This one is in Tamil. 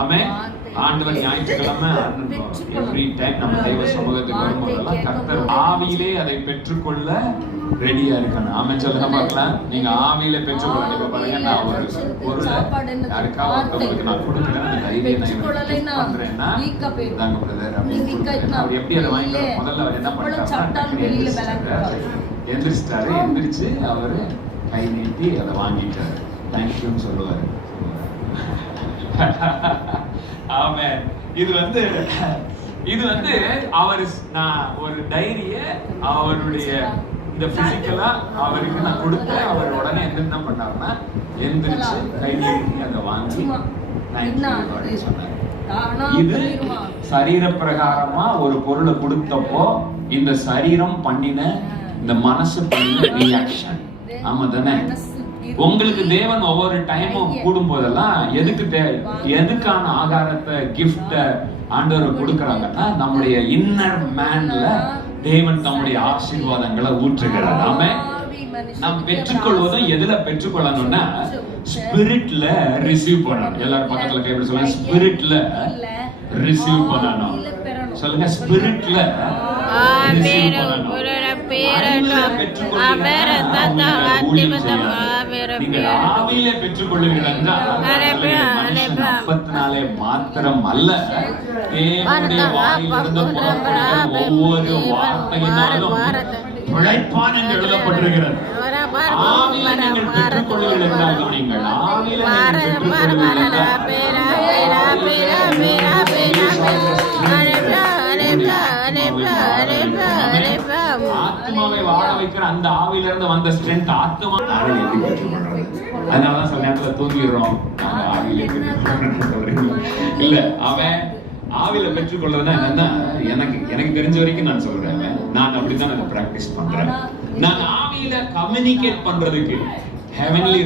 ஆமென். ஆண்டவர் ஞாயிற்றுக்கிழமை எவ்ரி டைம் நம்ம தெய்வ சமூகத்துக்கு வரும்போதெல்லாம் கர்த்தர் ஆவியிலே அதை பெற்றுக்கொள்ள ரெடியா இருக்கணும். ஆமென் சொல்லுங்க பார்க்கலாம். நீங்க ஆவியில பெற்றுக்கொள்ள இப்ப பாருங்க, நான் ஒரு பொருளை யாருக்காவது ஒருத்தவங்களுக்கு நான் கொடுக்குறேன், அந்த தைரியம் நான் பண்றேன்னா தாங்க பிரதர் அப்படின்னு அவர் எப்படி அதை வாங்கிட்டு முதல்ல அவர் என்ன பண்ணாரு, எந்திரிச்சு அவரு கை நீட்டி அதை வாங்கிட்டாரு, தேங்க்யூன்னு சொல்லுவாரு. ஆமென். இது வந்து அவர் நான் ஒரு டைரிய அவருடைய இந்த பிசிக்கலா அவருக்கு நான் கொடுத்தேன். அவர் உடனே என்ன பண்ணாருன்னா எந்திரிச்சு கை நீட்டி அதை வாங்கி சொன்னார். இது சரீர பிரகாரமா ஒரு பொருளை கொடுத்தப்போ இந்த சரீரம் பண்ணின இந்த மனசு பண்ணின ரியாக்ஷன். ஆமா தானே? உங்களுக்கு தேவன் ஒவ்வொரு டைமும் கூடும் போதெல்லாம் எதுக்கான ஆகாரத்தை கிஃப்ட ஆண்டவர் கொடுக்கறாங்கன்னா நம்முடைய இன்னர் மேன்ல தேவன் தம்முடைய ஆசீர்வாதங்களை ஊற்றுகிறார். நாம நாம் பெற்றுக்கொள்வதும் எதுல பெற்றுக்கொள்ளணும்னா ஸ்பிரிட்ல ரிசீவ் பண்ணணும். எல்லாரும் பக்கத்துல கைப்பிடி சொல்லுங்க, ஸ்பிரிட்ல ரிசீவ் பண்ணணும். சொல்லுங்க, ஸ்பிரிட்ல ரிசீவ் பண்ணணும். ஆவியிலே பெற்றுக்கொள்ளுவீர்கள் அப்பத்தினாலே மாத்திரம் அல்ல, தேவனுடைய வாயிலிருந்து புறப்படுகிற ஒவ்வொரு வார்த்தையினாலும் பிழைப்பான் என்று எழுதப்பட்டிருக்கிறது. ஆவியில நீங்கள் பெற்றுக்கொள்ளுவீர்கள் என்றால் நீங்கள் ஆவியில ஆத்மாவை வாழ வைக்கிற அந்த ஆவியில இருந்து வந்த ஸ்ட்ரென்த் ஆத்மா அதனாலதான் சில நேரத்துல தூங்கிடுறோம். இல்ல, அவன் ஆவியில பெற்றுக்கொள்றதுன்னா என்னன்னா, எனக்கு தெரிஞ்ச வரைக்கும் நான் சொல்றேன், நான் அப்படித்தான் அதை பிராக்டிஸ் பண்றேன். நான் ஆவியில கம்யூனிகேட் பண்றதுக்கு ஹெவன்லி